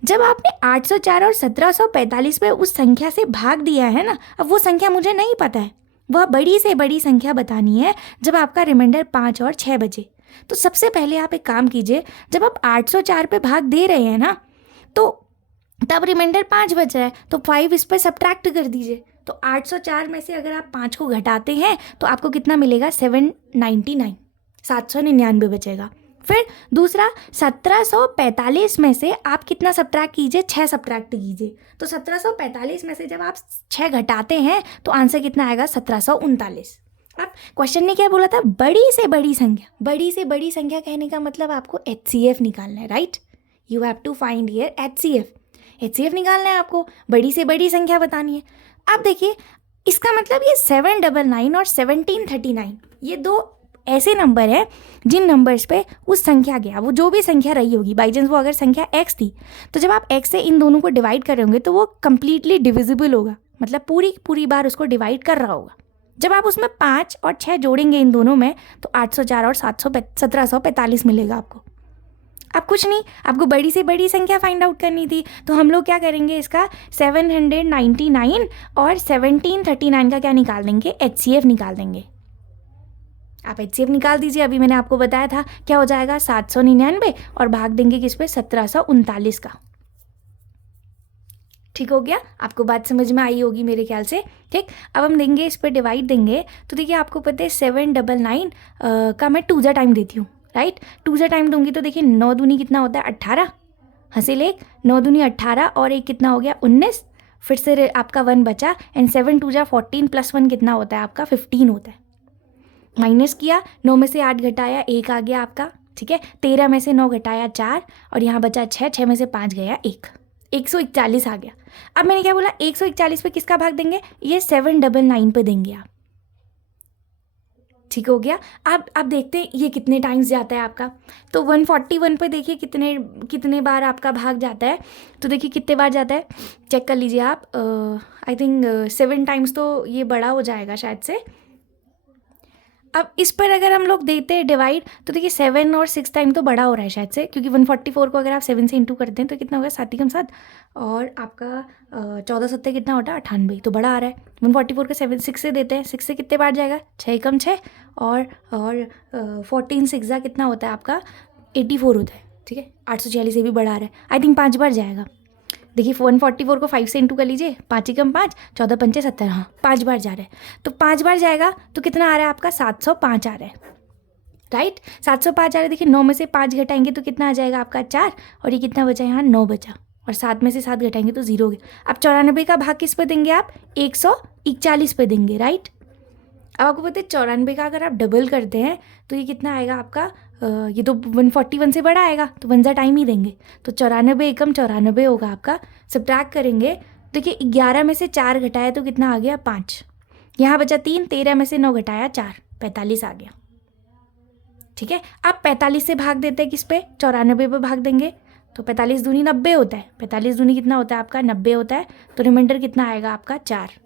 जब आपने 804 और 1745 पे उस संख्या से भाग दिया है ना, अब वो संख्या मुझे नहीं पता है, वह बड़ी से बड़ी संख्या बतानी है जब आपका रिमाइंडर 5 और 6 बचे। तो सबसे पहले आप एक काम कीजिए, जब आप 804 पे भाग दे रहे हैं ना, तो तब रिमाइंडर 5 बच रहा है, तो 5 इस पर सब्ट्रैक्ट कर दीजिए। तो 804 में से अगर आप 5 को घटाते हैं तो आपको कितना मिलेगा, 799 बचेगा। फिर दूसरा 1745 में से आप कितना सब्ट्रैक्ट कीजिए, 6 सब्ट्रैक्ट कीजिए। तो 1745 में से जब आप 6 घटाते हैं तो आंसर कितना आएगा, 1739। अब क्वेश्चन ने क्या बोला था, बड़ी से बड़ी संख्या। बड़ी से बड़ी संख्या कहने का मतलब आपको HCF निकालना है, right. You have to find here HCF निकालना है आपको, बड़ी से बड़ी संख्या बतानी है। अब देखिए इसका मतलब ये 799 और 1739 ये दो ऐसे नंबर है जिन नंबर्स पे उस संख्या गया, वो जो भी संख्या रही होगी, बाई चांस वो अगर संख्या x थी तो जब आप x से इन दोनों को डिवाइड कर रहे होंगे तो वो कंप्लीटली डिविजिबल होगा, मतलब पूरी बार उसको डिवाइड कर रहा होगा। जब आप उसमें 5 और 6 जोड़ेंगे इन दोनों में तो 804 और 1745 मिलेगा आपको। अब कुछ नहीं, आपको बड़ी से बड़ी संख्या फाइंड आउट करनी थी, तो हम लोग क्या करेंगे, इसका 799 और 1739 का क्या निकाल देंगे, HCF निकाल देंगे। आप HCF निकाल दीजिए, अभी मैंने आपको बताया था क्या हो जाएगा, 799 और भाग देंगे किस पे, 1739 का। ठीक हो गया, आपको बात समझ में आई होगी मेरे ख्याल से। ठीक, अब हम देंगे इस पर डिवाइड देंगे, तो देखिए आपको पता है 799 का मैं 2 टाइम देती हूँ, राइट। 2 दूनी दूंगी तो देखिए 9 दूनी कितना होता है, 18, हंसिल 1, 9 दूनी 18 और 1 कितना हो गया, 19, फिर से आपका 1 बचा, एंड 7 2 14 प्लस 1 कितना होता है आपका, 15 होता है। माइनस किया, 9 में से 8 घटाया 1 आ गया आपका, ठीक है। 13 में से 9 घटाया 4 और यहाँ बचा 6 में से 5 गया 1, 141 आ गया। अब मैंने क्या बोला, 141 पे किसका भाग देंगे, ये 799 पे देंगे आप। ठीक हो गया। अब देखते हैं ये कितने टाइम्स जाता है आपका, तो 141 पे देखिए कितने बार आपका भाग जाता है, तो देखिए कितने बार जाता है, चेक कर लीजिए आप। आई थिंक 7 टाइम्स तो ये बड़ा हो जाएगा शायद से। अब इस पर अगर हम लोग देते हैं डिवाइड तो देखिए 7 और 6 टाइम तो बड़ा हो रहा है शायद से, क्योंकि 144 को अगर आप 7 से इंटू करते हैं तो कितना होगा, 7 कम 7 और आपका 14 7 कितना होता है, 98, तो बड़ा आ रहा है। 144 को 6 से देते हैं, 6 से कितने बार जाएगा, 6 कम 6 और 14 6 कितना होता है आपका, 84 होता है, ठीक है। 846 से भी बड़ा आ रहा है, आई थिंक 5 बार जाएगा। देखिए 144 को 5 से इंटू कर लीजिए, 5 कम 5, 14 पंचे 70, हाँ 5 बार जा रहा है, तो 5 बार जाएगा तो कितना आ रहा है आपका, 705 आ रहा है, राइट। 705 आ रहा है। देखिए 9 में से 5 घटाएंगे तो कितना आ जाएगा आपका, 4, और ये कितना बचा, यहाँ 9 बचा, और 7 में से 7 घटाएंगे तो 0 हो गया। अब 94 का भाग किस पे देंगे आप, 141 पे देंगे, राइट। अब आपको पता है 94 का अगर आप डबल करते हैं तो ये कितना आएगा आपका, ये तो 141 से बड़ा आएगा, तो 1 टाइम ही देंगे, तो 94 एकम 94 होगा आपका। सब्ट्रैक्ट करेंगे, देखिए 11 में से 4 घटाया तो कितना आ गया, 5, यहाँ बचा 3, 13 में से 9 घटाया 4, 45 आ गया, ठीक है। अब 45 से भाग देते हैं किस पे, 94 पे भाग देंगे, तो 45 दूनी 90 होता है, 45 दूनी कितना होता है आपका, 90 होता है, तो रिमाइंडर कितना आएगा आपका, 4।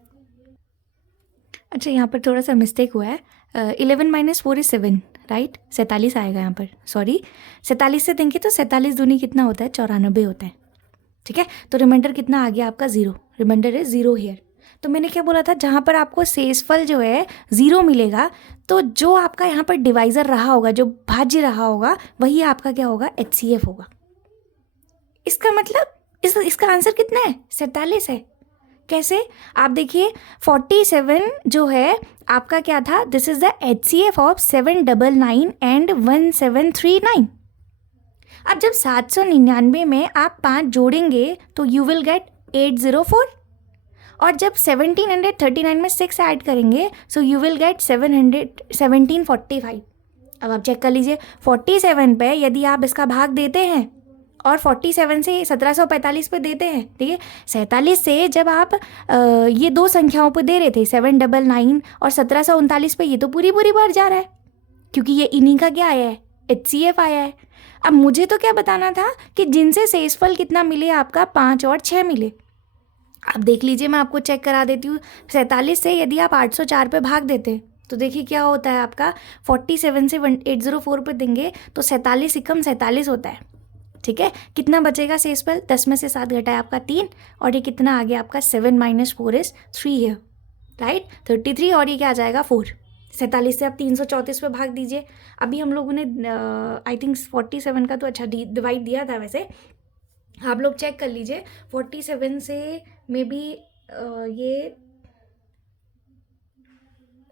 अच्छा यहाँ पर थोड़ा सा मिस्टेक हुआ है, 11 - 4 = 7, राइट। 47 आएगा यहाँ पर, सॉरी। 47 से देंगे तो 47 दूनी कितना होता है, 94 होता है, ठीक है। तो रिमाइंडर कितना आ गया आपका, 0, रिमाइंडर है 0 हेयर। तो मैंने क्या बोला था, जहाँ पर आपको शेषफल जो है 0 मिलेगा तो जो आपका यहाँ पर डिवाइज़र रहा होगा, जो भाज्य रहा होगा, वही आपका क्या होगा, HCF होगा। इसका मतलब इसका आंसर कितना है, 47 है। कैसे, आप देखिए 47 जो है आपका क्या था, this is the HCF of 799 and 1739। अब जब 799 में आप 5 जोड़ेंगे तो यू विल गेट 804, और जब 1739 में 6 ऐड करेंगे सो यू विल गेट 1745। अब आप चेक कर लीजिए, 47 पे यदि आप इसका भाग देते हैं और 47 से 1745 पे देते हैं, ठीक है। 47 से जब आप ये दो संख्याओं पे दे रहे थे 799 और 1739 पे, ये तो पूरी बार जा रहा है क्योंकि ये इन्हीं का क्या आया है, HCF आया है। अब मुझे तो क्या बताना था कि जिनसे शेषफल कितना मिले आपका, 5 और 6 मिले। अब देख लीजिए, मैं आपको चेक करा देती हूँ। 47 से यदि आप 804 पे भाग देते तो देखिए क्या होता है आपका, 47 से 804 पे देंगे तो 47 एकम 47 होता है, ठीक है। कितना बचेगा शेषफल, 10 में से 7 घटाया आपका 3, और ये कितना आ गया आपका, 7 - 4 = 3 है, राइट, 33, और ये क्या आ जाएगा 4। 47 से आप 334 पे भाग दीजिए। अभी हम लोगों ने आई थिंक 47 का तो अच्छा डिवाइड दिया था, वैसे आप लोग चेक कर लीजिए। 47 से मे बी ये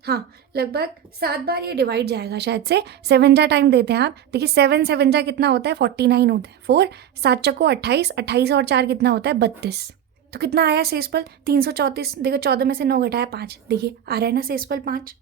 हाँ, लगभग 7 बार ये डिवाइड जाएगा शायद से। 7 जा टाइम देते हैं आप, देखिए 7 7 जा कितना होता है 49 होता है। 4 7 चक्को 28, 28 और 4 कितना होता है 32। तो कितना आया शेषफल 334। देखो 14 में से 9 घटाया 5, देखिए आ रहा है ना शेषफल 5।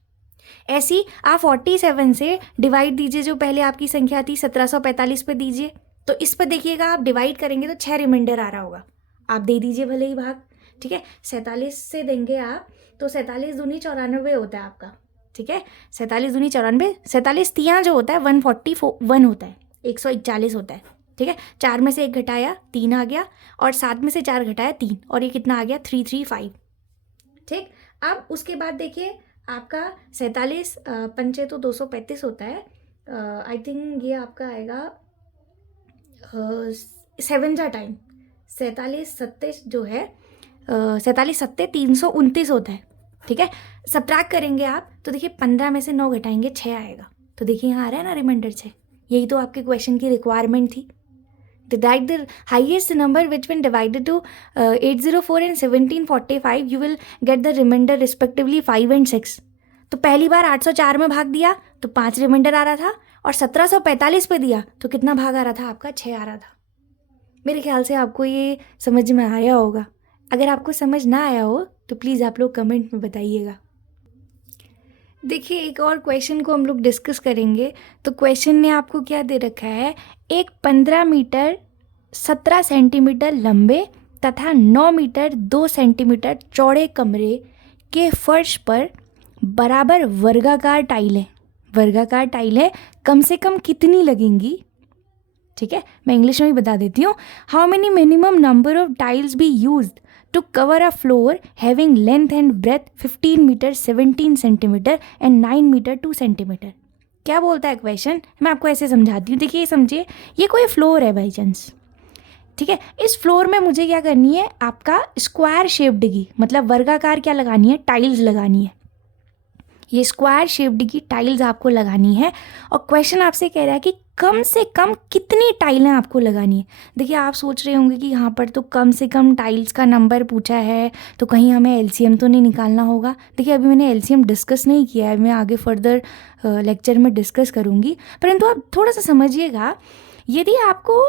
ऐसी आप 47 से डिवाइड दीजिए, जो पहले आपकी संख्या थी 1745 पे दीजिए। तो इस पर देखिएगा आप डिवाइड करेंगे तो 6 रिमाइंडर आ रहा होगा, आप दे दीजिए भले ही भाग। ठीक है, 47 से देंगे आप तो 47 दूनी 94 होता है आपका। ठीक है, 47 दूनी 94, 47 तियाँ जो होता है 141 होता है, 141 होता है। ठीक है, 4 में से 1 घटाया 3 आ गया, और 7 में से 4 घटाया 3, और ये कितना आ गया 335। ठीक, अब उसके बाद देखिए आपका 47 पंचे तो 235 होता है। आई थिंक ये आपका आएगा 7 जा टाइम 47 सत्ते जो है 47 सत्ते 329 होता है। ठीक है, सब्ट्रैक्ट करेंगे आप तो देखिए 15 में से 9 घटाएंगे 6 आएगा। तो देखिए यहाँ आ रहा है ना रिमाइंडर 6। यही तो आपके क्वेश्चन की रिक्वायरमेंट थी। Write the highest number which when divided to 804 and 1745 you will get the remainder respectively 5 and 6। तो पहली बार 804 में भाग दिया तो 5 रिमाइंडर आ रहा था, और 1745 पे दिया तो कितना भाग आ रहा था आपका 6 आ रहा था। मेरे ख्याल से आपको ये समझ में आया होगा। अगर आपको समझ ना आया हो तो प्लीज़ आप लोग कमेंट में बताइएगा। देखिए एक और क्वेश्चन को हम लोग डिस्कस करेंगे। तो क्वेश्चन ने आपको क्या दे रखा है, एक 15 मीटर 17 सेंटीमीटर लंबे तथा 9 मीटर 2 सेंटीमीटर चौड़े कमरे के फर्श पर बराबर वर्गाकार टाइलें कम से कम कितनी लगेंगी। ठीक है, मैं इंग्लिश में भी बता देती हूँ। How many minimum number of tiles be used to cover a floor having length and breadth 15 metre 17 centimetre and 9 metre 2 centimetre. क्या बोलता है क्वेश्चन, मैं आपको ऐसे समझाती हूँ। देखिए समझिए, ये कोई फ्लोर है बाई चांस। ठीक है, इस फ्लोर में मुझे क्या करनी है, आपका स्क्वायर शेप्ड की मतलब वर्गाकार क्या लगानी है, टाइल्स लगानी है। ये स्क्वायर शेप्ड की टाइल्स आपको लगानी है, और क्वेश्चन आपसे कह रहा है कि कम से कम कितनी टाइलें आपको लगानी है। देखिए आप सोच रहे होंगे कि यहाँ पर तो कम से कम टाइल्स का नंबर पूछा है, तो कहीं हमें एलसीएम तो नहीं निकालना होगा। देखिए अभी मैंने एलसीएम डिस्कस नहीं किया है, मैं आगे फर्दर लेक्चर में डिस्कस करूँगी। परंतु आप थोड़ा सा समझिएगा, यदि आपको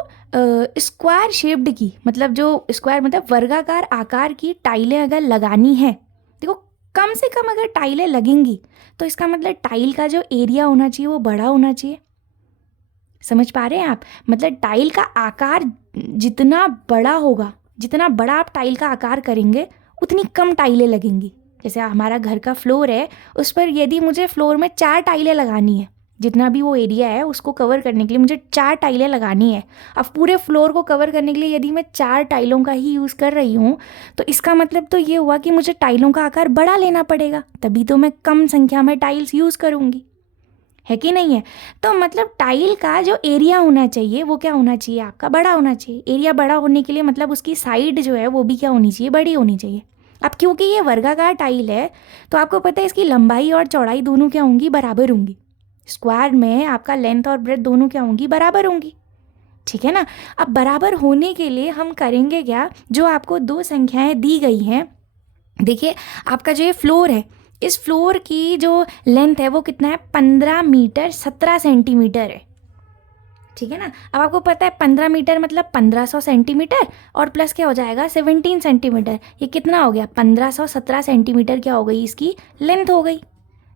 स्क्वायर शेप्ड की मतलब जो स्क्वायर मतलब वर्गाकार आकार की टाइलें अगर लगानी है, देखो कम से कम अगर टाइलें लगेंगी तो इसका मतलब टाइल का जो एरिया होना चाहिए वो बड़ा होना चाहिए। समझ पा रहे हैं आप, मतलब टाइल का आकार जितना बड़ा होगा, जितना बड़ा आप टाइल का आकार करेंगे उतनी कम टाइलें लगेंगी। जैसे हमारा घर का फ्लोर है, उस पर यदि मुझे फ्लोर में 4 टाइलें लगानी है, जितना भी वो एरिया है उसको कवर करने के लिए मुझे 4 टाइलें लगानी है। अब पूरे फ्लोर को कवर करने के लिए यदि मैं 4 टाइलों का ही यूज़ कर रही हूँ, तो इसका मतलब तो ये हुआ कि मुझे टाइलों का आकार बड़ा लेना पड़ेगा, तभी तो मैं कम संख्या में टाइल्स यूज़ करूँगी, है कि नहीं है। तो मतलब टाइल का जो एरिया होना चाहिए वो क्या होना चाहिए, आपका बड़ा होना चाहिए। एरिया बड़ा होने के लिए मतलब उसकी साइड जो है वो भी क्या होनी चाहिए, बड़ी होनी चाहिए। अब क्योंकि ये वर्गाकार टाइल है तो आपको पता है इसकी लंबाई और चौड़ाई दोनों क्या होंगी, बराबर होंगी। स्क्वायर में आपका लेंथ और ब्रेथ दोनों क्या होंगी, बराबर होंगी। ठीक है ना। अब बराबर होने के लिए हम करेंगे क्या, जो आपको 2 संख्याएं दी गई हैं, देखिए आपका जो ये फ्लोर है, इस फ्लोर की जो लेंथ है वो कितना है, 15 मीटर 17 सेंटीमीटर है। ठीक है ना। अब आपको पता है 15 मीटर मतलब 1500 सेंटीमीटर, और प्लस क्या हो जाएगा 17 सेंटीमीटर, ये कितना हो गया 1517 सेंटीमीटर क्या हो गई, इसकी लेंथ हो गई,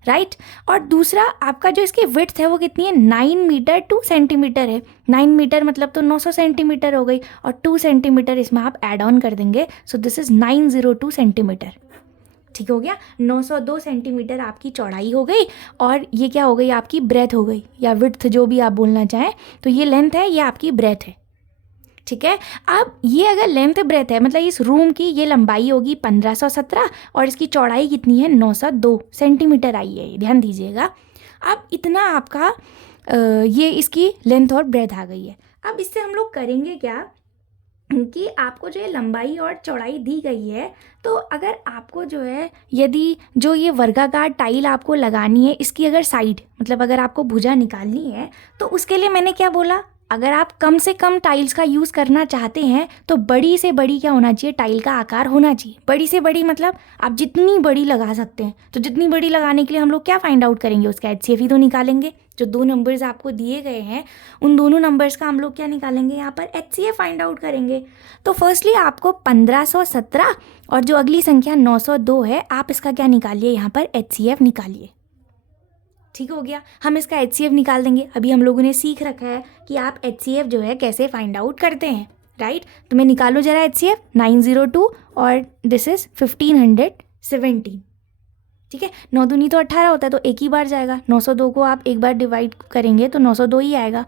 राइट। और दूसरा आपका जो इसकी विड्थ है वो कितनी है, 9 मीटर 2 सेंटीमीटर है। 9 मीटर मतलब तो 900 सेंटीमीटर हो गई, और 2 सेंटीमीटर इसमें आप ऐड ऑन कर देंगे, सो दिस इज़ 902 सेंटीमीटर। ठीक हो गया, 902 सेंटीमीटर आपकी चौड़ाई हो गई, और ये क्या हो गई, आपकी ब्रेथ हो गई, या विड्थ जो भी आप बोलना चाहें। तो ये लेंथ है, ये आपकी ब्रेथ है। ठीक है। अब ये अगर लेंथ ब्रेथ है मतलब इस रूम की ये लंबाई होगी 1517, और इसकी चौड़ाई कितनी है 902 सेंटीमीटर आई है, ध्यान दीजिएगा। अब इतना आपका ये इसकी लेंथ और ब्रेथ आ गई है। अब इससे हम लोग करेंगे क्या कि आपको जो ये लंबाई और चौड़ाई दी गई है, तो अगर आपको जो है यदि जो ये वर्गाकार टाइल आपको लगानी है, इसकी अगर साइड मतलब अगर आपको भुजा निकालनी है, तो उसके लिए मैंने क्या बोला, अगर आप कम से कम टाइल्स का यूज़ करना चाहते हैं तो बड़ी से बड़ी क्या होना चाहिए, टाइल का आकार होना चाहिए। बड़ी से बड़ी मतलब आप जितनी बड़ी लगा सकते हैं। तो जितनी बड़ी लगाने के लिए हम लोग क्या फाइंड आउट करेंगे, उसका HCF ही तो निकालेंगे। जो दो नंबर्स आपको दिए गए हैं उन दोनों नंबर्स का हम लोग क्या निकालेंगे, यहाँ पर HCF फाइंड आउट करेंगे। तो फर्स्टली आपको 1517 और जो अगली संख्या 902 है, आप इसका क्या निकालिए, यहाँ पर HCF निकालिए। ठीक हो गया, हम इसका HCF निकाल देंगे। अभी हम लोगों ने सीख रखा है कि आप HCF जो है कैसे फाइंड आउट करते हैं, राइट। तो मैं निकालो जरा HCF 902 और दिस इज 1517। ठीक है, 9 दूनी तो 18 होता है, तो एक ही बार जाएगा। 902 को आप एक बार डिवाइड करेंगे तो 902 ही आएगा।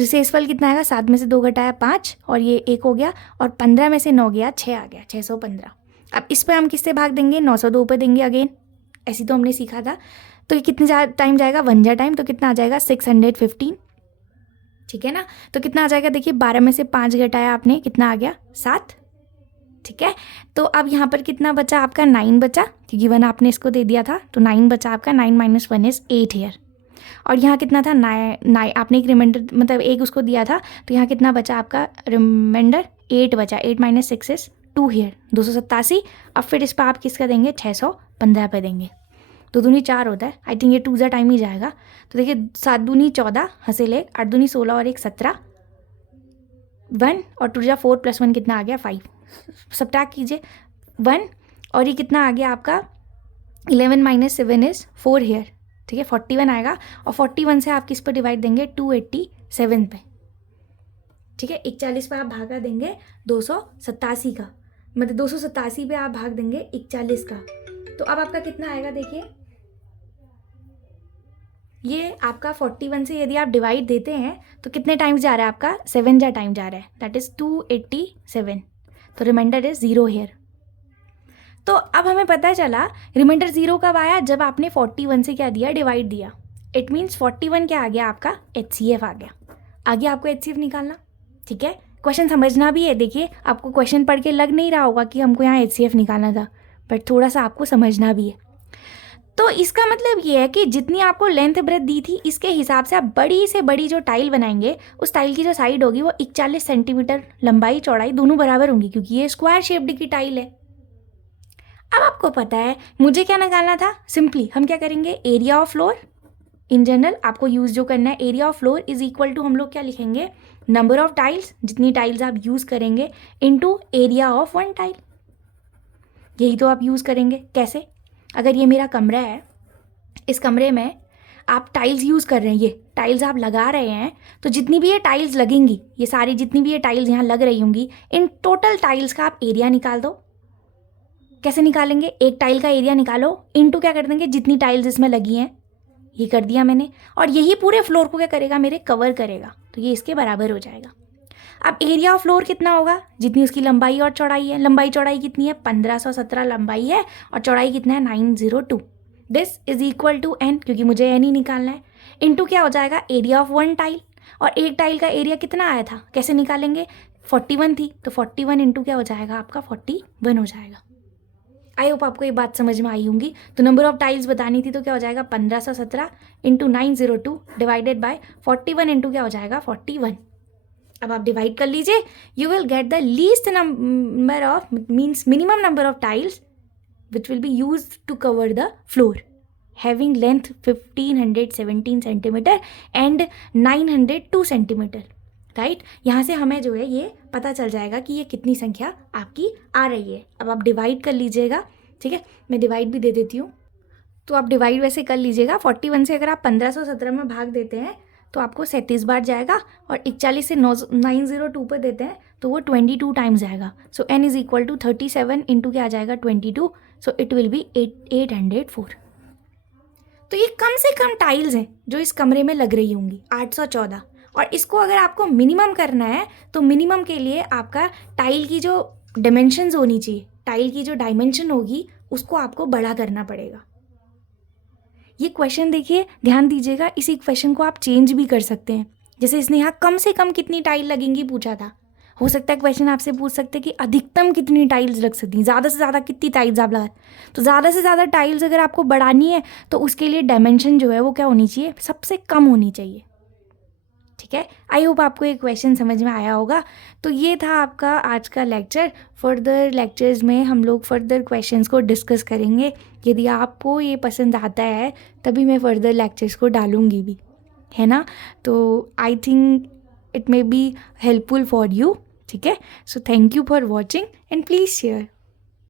शेषफल कितना आएगा, 7 में से 2 घटाया 5 और ये 1 हो गया, और 15 में से 9 गया 6 आ गया, 615। अब इस पर हम किससे भाग देंगे, 902 पर देंगे अगेन, ऐसी तो हमने सीखा था। तो ये कितने टाइम जाएगा, 1 जा टाइम, तो कितना आ जाएगा 615। ठीक है ना, तो कितना आ जाएगा, देखिए 12 में से 5 घटाया आपने, कितना आ गया 7। ठीक है, तो अब यहाँ पर कितना बचा आपका, 9 बचा, क्योंकि 1 आपने इसको दे दिया था, तो 9 बचा आपका। 9 - 1 इज 8 हेयर। और यहाँ कितना था, 9 आपने एक रिमाइंडर मतलब एक उसको दिया था, तो यहाँ कितना बचा आपका रिमाइंडर, 8 बचा। 8 - 6 इज 2 हेयर, 287। अब फिर इस पर आप किसका देंगे, 615 पे देंगे। 2 दूनी 4 होता है, आई थिंक ये 2 जा टाइम ही जाएगा। तो देखिए 7 दूनी 14, हंसे ले, 8 दूनी 16 और 1 17, 1 और 2 जा 4 + 1 कितना आ गया 5। सब्ट्रैक्ट कीजिए 1 और ये कितना आ गया आपका 11 - 7 इज 4 हेयर। ठीक है, 41 आएगा, और 41 से आप किस पर डिवाइड देंगे, 287 पे। ठीक है, 41 पे आप भागा देंगे 287 का, मतलब 287 पे आप भाग देंगे 41 का। तो अब आपका कितना आएगा, देखिए ये आपका 41 से यदि आप डिवाइड देते हैं तो कितने टाइम्स जा रहा है आपका, 7 जा टाइम जा रहा है, दैट इज 287। तो रिमाइंडर इज 0 हेयर। तो अब हमें पता चला रिमाइंडर 0 कब आया, जब आपने 41 से क्या दिया, डिवाइड दिया। इट मीन्स 41 क्या आ गया आपका, HCF आ गया। आगे आपको HCF निकालना। ठीक है, क्वेश्चन समझना भी है। देखिए आपको क्वेश्चन पढ़ के लग नहीं रहा होगा कि हमको यहाँ HCF निकालना था, बट थोड़ा सा आपको समझना भी है। तो इसका मतलब ये है कि जितनी आपको लेंथ ब्रेथ दी थी, इसके हिसाब से आप बड़ी से बड़ी जो टाइल बनाएंगे, उस टाइल की जो साइड होगी वो 41 सेंटीमीटर, लंबाई चौड़ाई दोनों बराबर होंगी, क्योंकि ये स्क्वायर शेप्ड की टाइल है। अब आपको पता है मुझे क्या निकालना था, सिंपली हम क्या करेंगे, area of floor. In general आपको यूज़ जो करना है, area of floor is equal to हम लोग क्या लिखेंगे, नंबर ऑफ टाइल्स, जितनी टाइल्स आप यूज़ करेंगे, into area of one tile. यही तो आप यूज़ करेंगे। कैसे, अगर ये मेरा कमरा है, इस कमरे में आप टाइल्स यूज़ कर रहे हैं, ये टाइल्स आप लगा रहे हैं, तो जितनी भी ये टाइल्स लगेंगी, ये सारी जितनी भी ये टाइल्स यहाँ लग रही होंगी, इन टोटल टाइल्स का आप एरिया निकाल दो। कैसे निकालेंगे, एक टाइल का एरिया निकालो, इनटू क्या कर देंगे, जितनी टाइल्स इसमें लगी हैं, ये कर दिया मैंने, और यही पूरे फ्लोर को क्या करेगा, मेरे कवर करेगा, तो ये इसके बराबर हो जाएगा। अब एरिया ऑफ फ्लोर कितना होगा, जितनी उसकी लंबाई और चौड़ाई है। लंबाई चौड़ाई कितनी है, 1517 लंबाई है, और चौड़ाई कितना है, 902। This is equal to n, क्योंकि मुझे n ही निकालना है, इनटू क्या हो जाएगा, एरिया ऑफ वन टाइल। और एक टाइल का एरिया कितना आया था, कैसे निकालेंगे, 41 थी, तो 41 इंटू क्या हो जाएगा आपका, 41 हो जाएगा। आई होप आपको ये बात समझ में आई होंगी। तो नंबर ऑफ टाइल्स बतानी थी, तो क्या हो जाएगा, 1517 इंटू 902 डिवाइडेड बाय 41 इंटू क्या हो जाएगा, 41। अब आप डिवाइड कर लीजिए, you will get the least number of, means minimum number of tiles which will be use to cover the floor, having length 1517 centimetre and 902 centimetre, right. यहाँ से हमें जो है ये पता चल जाएगा कि ये कितनी संख्या आपकी आ रही है। अब आप डिवाइड कर लीजिएगा, ठीक है, मैं डिवाइड भी दे देती हूँ। तो आप डिवाइड वैसे कर लीजिएगा, 41 से अगर आप 1517 में भाग देते हैं तो आपको 37 बार जाएगा, और 41 से 902 पर देते हैं तो वो 22 टाइम्स जाएगा। So n is equal to 37 into क्या आ जाएगा, 22, सो इट विल बी 804। तो ये कम से कम टाइल्स हैं जो इस कमरे में लग रही होंगी, 814। और इसको अगर आपको मिनिमम करना है तो मिनिमम के लिए आपका टाइल की जो डायमेंशंस होनी चाहिए, टाइल की जो डायमेंशन होगी उसको आपको बड़ा करना पड़ेगा। ये क्वेश्चन देखिए, ध्यान दीजिएगा, इसी क्वेश्चन को आप चेंज भी कर सकते हैं। जैसे इसने यहाँ कम से कम कितनी टाइल लगेंगी पूछा था, हो सकता है क्वेश्चन आपसे पूछ सकते हैं कि अधिकतम कितनी टाइल्स लग सकती हैं, ज़्यादा से ज़्यादा कितनी टाइल्स आप लगा। तो ज़्यादा से ज़्यादा टाइल्स अगर आपको बढ़ानी है तो उसके लिए डायमेंशन जो है वो क्या होनी चाहिए, सबसे कम होनी चाहिए। ठीक है, आई होप आपको ये क्वेश्चन समझ में आया होगा। तो ये था आपका आज का लेक्चर। फर्दर लेक्चर्स में हम लोग फर्दर क्वेश्चंस को डिस्कस करेंगे। यदि आपको ये पसंद आता है तभी मैं फर्दर लेक्चर्स को डालूँगी भी, है ना। तो I think it may be helpful for you. ठीक है, so thank you for watching and please share.